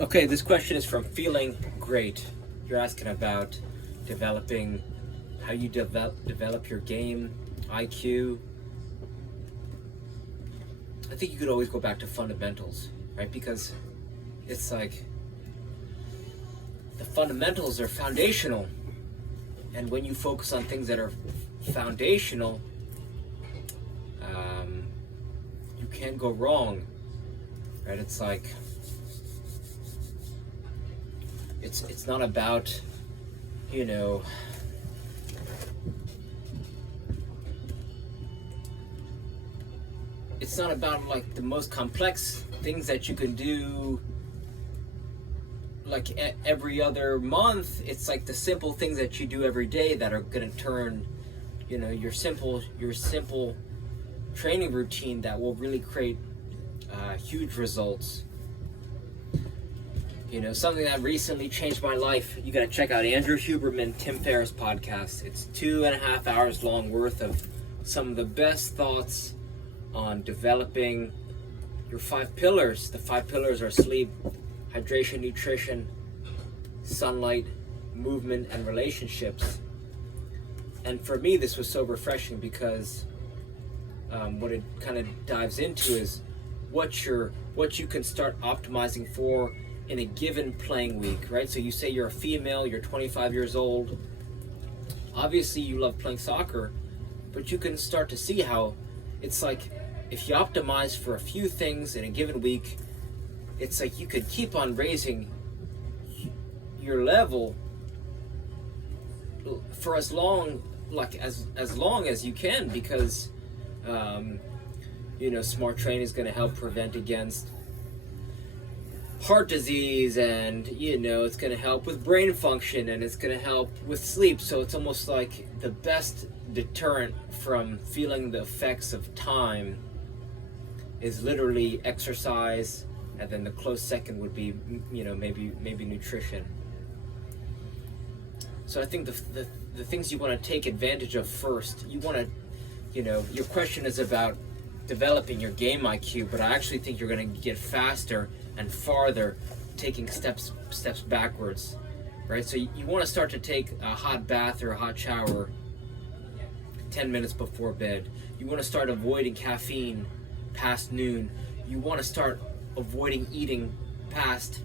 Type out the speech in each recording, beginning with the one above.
Okay, this question is from Feeling Great. You're asking about developing, how you develop your game IQ. I think you could always go back to fundamentals, right? Because it's like the fundamentals are foundational, and when you focus on things that are foundational, you can't go wrong, right? It's like it's not about, you know, it's not about like the most complex things that you can do like every other month. It's like the simple things that you do every day that are going to turn, you know, your simple training routine that will really create huge results. You know, something that recently changed my life. You got to check out Andrew Huberman, Tim Ferriss podcast. It's 2.5 hours long worth of some of the best thoughts on developing your 5 pillars. The 5 pillars are sleep, hydration, nutrition, sunlight, movement, and relationships. And for me, this was so refreshing because what it kind of dives into is what you can start optimizing for in a given playing week, right? So you say you're a female, you're 25 years old. Obviously, you love playing soccer, but you can start to see how it's like if you optimize for a few things in a given week, it's like you could keep on raising your level for as long as you can, because you know, smart training is going to help prevent against heart disease, and you know, it's going to help with brain function, and it's going to help with sleep. So it's almost like the best deterrent from feeling the effects of time is literally exercise, and then the close second would be, you know, maybe nutrition. So I think the things you want to take advantage of first, you want to, you know, your question is about developing your game IQ, but I actually think you're going to get faster and farther taking steps backwards, right? So you want to start to take a hot bath or a hot shower 10 minutes before bed. You want to start avoiding caffeine past noon. You want to start avoiding eating past,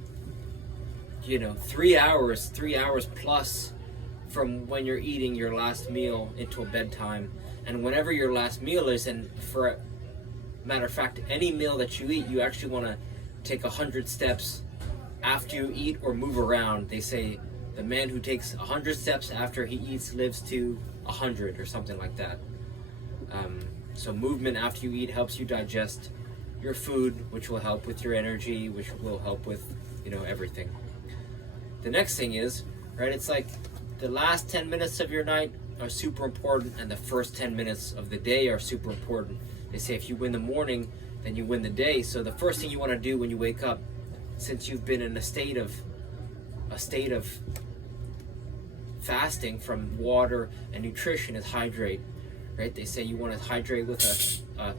you know, 3 hours plus from when you're eating your last meal until bedtime. And whenever your last meal is, and for a matter of fact, any meal that you eat, you actually want to take 100 steps after you eat or move around. They say the man who takes 100 steps after he eats lives to 100 or something like that. So movement after you eat helps you digest your food, which will help with your energy, which will help with, you know, everything. The next thing is, right, it's like the last 10 minutes of your night are super important, and the first 10 minutes of the day are super important. They say if you win the morning, then you win the day. So the first thing you want to do when you wake up, since you've been in a state of fasting from water and nutrition, is hydrate, right? They say you want to hydrate with a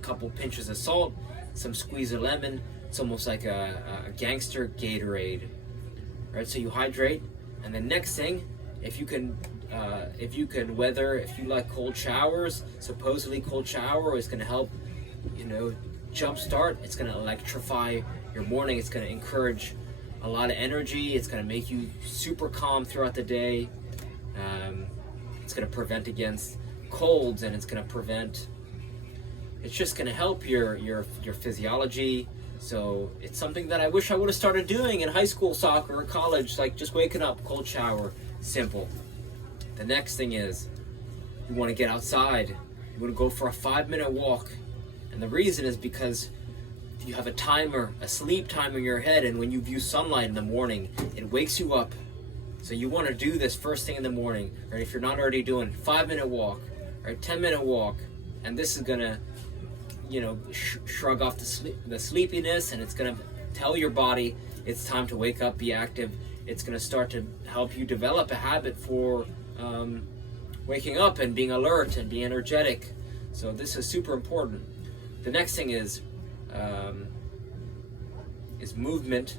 couple pinches of salt, some squeeze of lemon. It's almost like a gangster Gatorade, right? So you hydrate, and the next thing, if you like cold showers, supposedly cold shower is going to help, you know, jumpstart. It's going to electrify your morning. It's going to encourage a lot of energy. It's going to make you super calm throughout the day. It's going to prevent against colds, and it's just going to help your physiology. So it's something that I wish I would have started doing in high school soccer or college, like just waking up, cold shower, simple. The next thing is you want to get outside. You want to go for a 5-minute walk. And the reason is because you have a timer, a sleep timer in your head, and when you view sunlight in the morning, it wakes you up. So you want to do this first thing in the morning, right? If you're not already doing 5-minute walk, right, 10-minute walk, and this is gonna, you know, shrug off the sleepiness, and it's gonna tell your body it's time to wake up, be active. It's gonna start to help you develop a habit for waking up and being alert and being energetic. So this is super important. The next thing is is movement.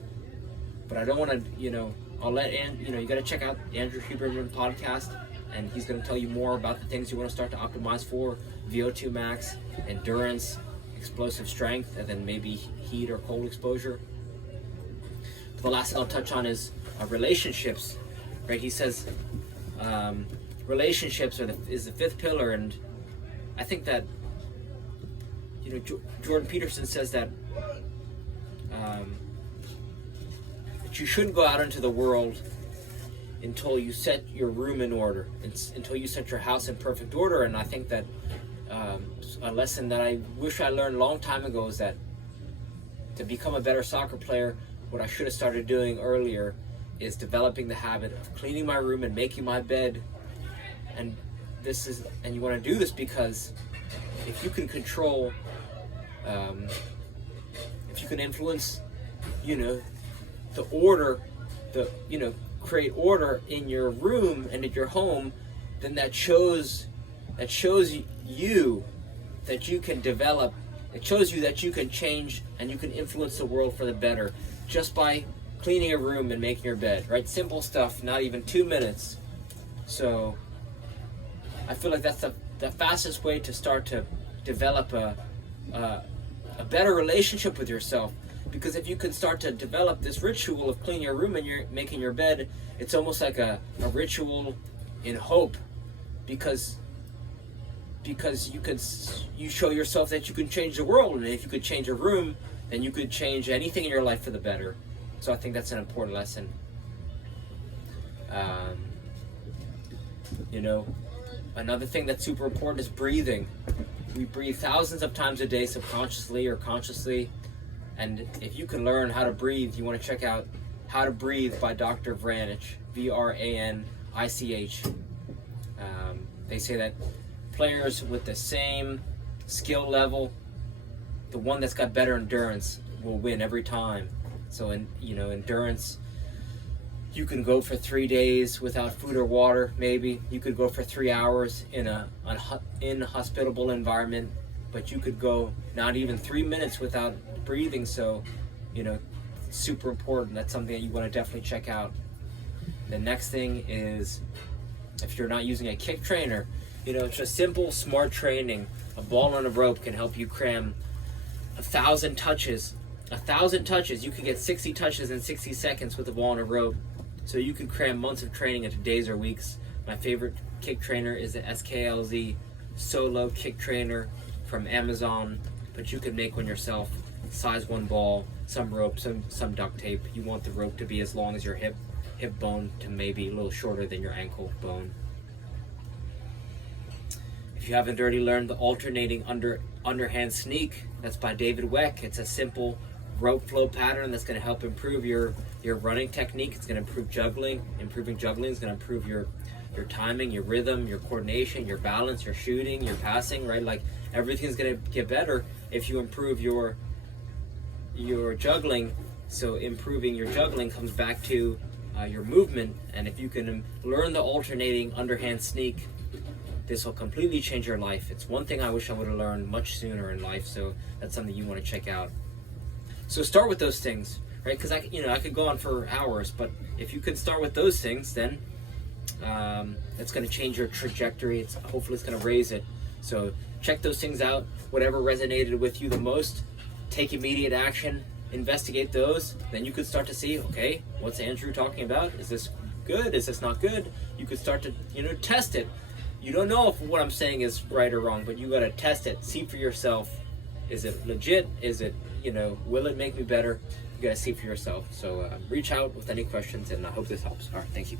But I don't want to, I'll let you got to check out Andrew Huberman podcast, and he's going to tell you more about the things you want to start to optimize for: VO2 max, endurance, explosive strength, and then maybe heat or cold exposure. But the last thing I'll touch on is relationships, right? He says relationships is the fifth pillar, and I think that Jordan Peterson says that you shouldn't go out into the world until you set your room in order, until you set your house in perfect order. And I think that a lesson that I wish I learned a long time ago is that to become a better soccer player, what I should have started doing earlier is developing the habit of cleaning my room and making my bed. And you want to do this because if you can control, if you can influence, the order, create order in your room and in your home, then that shows you that you can develop. It shows you that you can change and you can influence the world for the better just by cleaning a room and making your bed, right? Simple stuff, not even 2 minutes. So I feel like that's the fastest way to start to develop a better relationship with yourself. Because if you can start to develop this ritual of cleaning your room and you're making your bed, it's almost like a ritual in hope, because you show yourself that you can change the world, and if you could change a room, then you could change anything in your life for the better. So I think that's an important lesson. Another thing that's super important is breathing. We breathe thousands of times a day, subconsciously or consciously. And if you can learn how to breathe, you want to check out How to Breathe by Dr. Vranich, V-R-A-N-I-C-H. They say that players with the same skill level, the one that's got better endurance will win every time. So endurance, you can go for 3 days without food or water, maybe. You could go for 3 hours in an inhospitable environment, but you could go not even 3 minutes without breathing. So, it's super important. That's something that you want to definitely check out. The next thing is, if you're not using a kick trainer, just simple, smart training. A ball on a rope can help you cram 1,000 touches. 1,000 touches. You can get 60 touches in 60 seconds with a ball on a rope. So you can cram months of training into days or weeks. My favorite kick trainer is the SKLZ Solo Kick Trainer from Amazon, but you can make one yourself. Size 1 ball, some rope, some duct tape. You want the rope to be as long as your hip bone to maybe a little shorter than your ankle bone. If you haven't already learned the alternating underhand sneak, that's by David Weck. It's a simple rope flow pattern that's going to help improve your running technique. It's going to improve juggling. Improving juggling is going to improve your timing, your rhythm, your coordination, your balance, your shooting, your passing, right? Like everything's going to get better if you improve your juggling. So improving your juggling comes back to your movement, and if you can learn the alternating underhand sneak, this will completely change your life. It's one thing I wish I would have learned much sooner in life, so that's something you want to check out. So start with those things, right? Because I could go on for hours, but if you can start with those things, then that's going to change your trajectory. Hopefully it's going to raise it. So check those things out. Whatever resonated with you the most, take immediate action. Investigate those. Then you could start to see, okay, what's Andrew talking about? Is this good? Is this not good? You could start to test it. You don't know if what I'm saying is right or wrong, but you got to test it. See for yourself. Is it legit? Is it, will it make me better? You got to see for yourself. So reach out with any questions, and I hope this helps. All right, thank you.